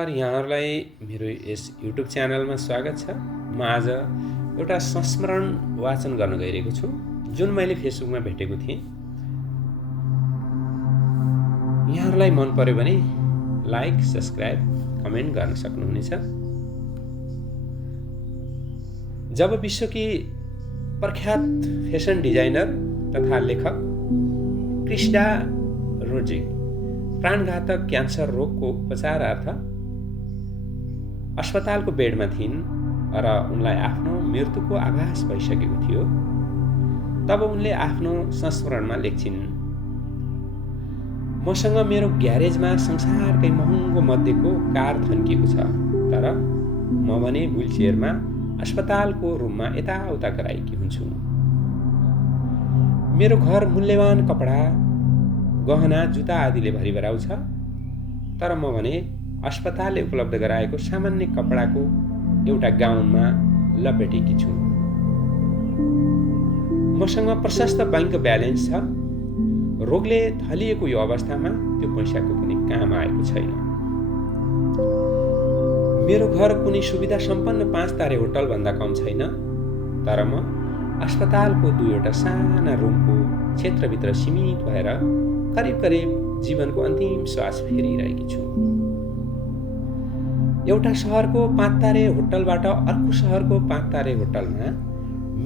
नमस्कार, यहाँहरूलाई मेरो यस युट्युब च्यानलमा स्वागत छ। म आज एउटा संस्मरण वाचन गर्न गइरहेको छु, जुन मैले फेसबुकमा भेटेको थिएँ। यहाँहरूलाई मन पर्यो भने लाइक, सब्स्क्राइब, कमेन्ट गर्न सक्नुहुनेछ। जब विश्वकी प्रख्यात फेसन डिजाइनर तथा लेखक क्रिस्टा रोड्रिग प्राणघातक क्यान्सर रोगको उपचारार्थ अस्पतालको बेडमा थिइन् र उनलाई आफ्नो मृत्युको आभास भइसकेको थियो, तब उनले आफ्नो संस्मरणमा लेख्छिन्, मसँग मेरो ग्यारेजमा संसारकै महँगो मध्येको कार थन्किएको छ, तर म भने व्हिलचेयरमा अस्पतालको रुममा यताउता गराएकी हुन्छु। मेरो घर मूल्यवान कपडा, गहना, जुत्ता आदिले भरिभराउ छ, तर म भने अस्पतालले उपलब्ध गराएको सामान्य कपडाको एउटा गाउनमा लपेटेकी छु। मसँग प्रशस्त बैंक ब्यालेन्स छ। रोगले थलिएको यो अवस्थामा त्यो पैसाको कुनै काम आएको छैन। मेरो घर कुनै सुविधा सम्पन्न 5 तारे होटल भन्दा कम छैन, तर म अस्पतालको 2वटा साना रुमको क्षेत्रभित्र सीमित भएर करिब जीवनको अन्तिम श्वास फेरिरहेकी छु। एउटा शहरको 5 तारे होटलबाट अर्को शहरको 5 तारे होटलमा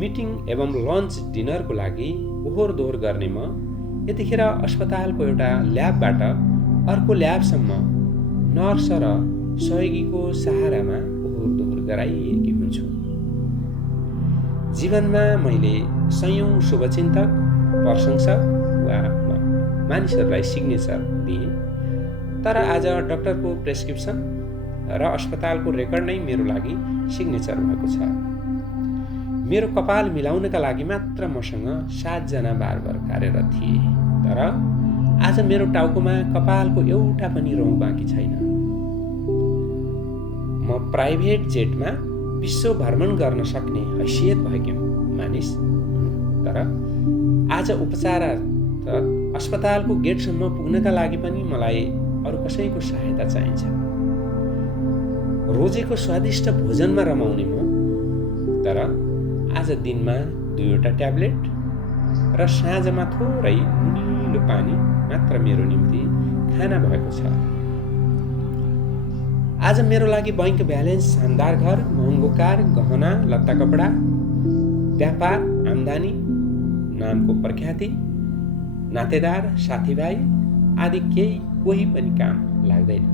मिटिङ एवं लन्च डिनरको लागि ओहोर दोहोर गर्ने म यतिखेर अस्पतालको एउटा ल्याबबाट अर्को ल्याबसम्म नर्स र सहयोगीको सहारामा ओहोर दोहोर गराइएकी हुन्छु। जीवनमा मैले सयौं शुभचिन्तक, प्रशंसक वा मानिसहरूलाई सिग्नेचर दिएँ, तर आज डाक्टरको प्रेस्क्रिप्सन र अस्पतालको रेकर्ड नै मेरो लागि सिग्नेचर भएको छ। मेरो कपाल मिलाउनका लागि मात्र मसँग 7 जना बार्बर कार्यरत थिए, तर आज मेरो टाउकोमा कपालको एउटा पनि रौँ बाँकी छैन। म प्राइभेट जेटमा विश्व भ्रमण गर्न सक्ने हैसियत भएको मानिस, तर आज उपचारार्थ अस्पतालको गेटसम्म पुग्नका लागि पनि मलाई अरू कसैको सहायता चाहिन्छ। रोजेको स्वादिष्ट भोजनमा रमाउने म, तर आज दिनमा 2वटा ट्याब्लेट र साँझमा थोरै नुनिलो पानी मात्र मेरो निम्ति खाना भएको छ। आज मेरो लागि बैंक ब्यालेन्स, शानदार घर, महँगो कार, गहना, लत्ता कपडा, व्यापार, आम्दानी, नामको प्रख्याति, नातेदार, साथीभाइ आदि कोही पनि काम लाग्दैन,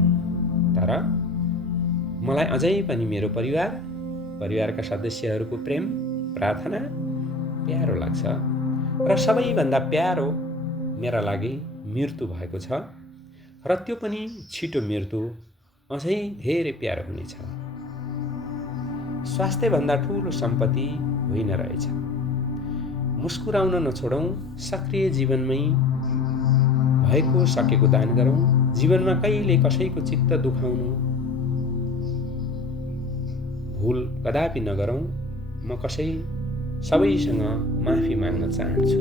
तर मलाई अझै पनि मेरो परिवारका सदस्यहरूको प्रेम, प्रार्थना प्यारो लाग्छ र सबैभन्दा प्यारो मेरा लागि मृत्यु भएको छ, र त्यो पनि छिटो मृत्यु अझै धेरै प्यारो हुनेछ। स्वास्थ्यभन्दा ठुलो सम्पत्ति होइन रहेछ। मुस्कुराउन नछोडौँ, सक्रिय जीवनमै भएको सकेको दान गरौँ। जीवनमा कहिले कसैको चित्त दुखाउनु भुल कदापि नगरौँ। म सबैसँग माफी माग्न चाहन्छु।